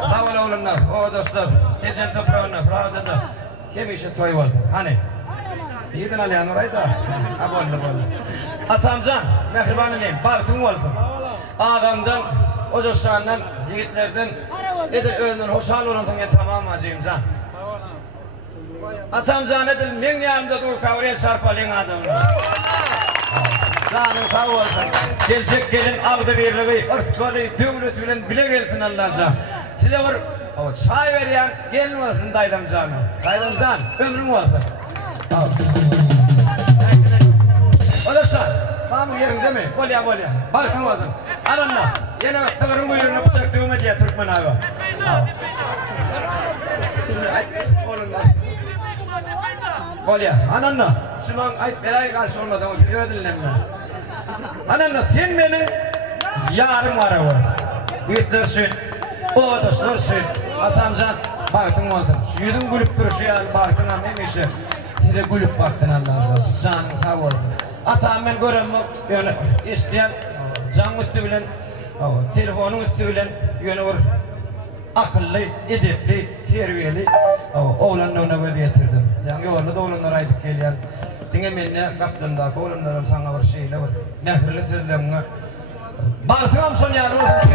Sağ ol oğlumlar, o dostlar. Teşen toprağına, pravdada. Hemişe toy olsun. Hani? Yedin alayan orayı da. Ha bollu. Atamcan, mehribanınayım, baktın olsun. Ağamdan, o dostlarından, yiğitlerden, edil önün hoşal olun sana tamam acıyımcan. Atamcan edil, men yanımda dur kavriyel çarpalıyın adamına. Canın sağ olsun. Gelecek gelin aldı birliği, ırtkolu, devlet bilen bile gelsin Allah'cağım. Size bir çay veren gelin olsun Daydamcan'a. Daydamcan, ömrüm olsun. Olaşan, bana yerin değil mi? Bolya. Baktın olsun. Ananla, yine tığırın buyruğuna bıçak düğme diye Türkmen abi. Oğlumlar. Bolya, ananla. Şu an belaya karşı olmadan o sizi ödüllemle. Ananla sen beni yarım var var. Büyüklersin, o dostlarsin. Atamcan, baktın olsun. Şu yüzün gülüp duruşu ya, baktın am emişi. Size gülüp baksın Allah'ım. Canın sağ olsun. Atam ben görünmü, yani isteyen can üstü bilen, telefonun üstü bilen, yani bir akıllı, edepli, terbiyeli oğlanlarına böyle getirdim. Yani yolda da oğlanlara aydık geliyen. Dine benimle kaptığımdaki oğlanlarım sana bir şeyle var. Mehirli sözlerine. Baktığım son yani olsun.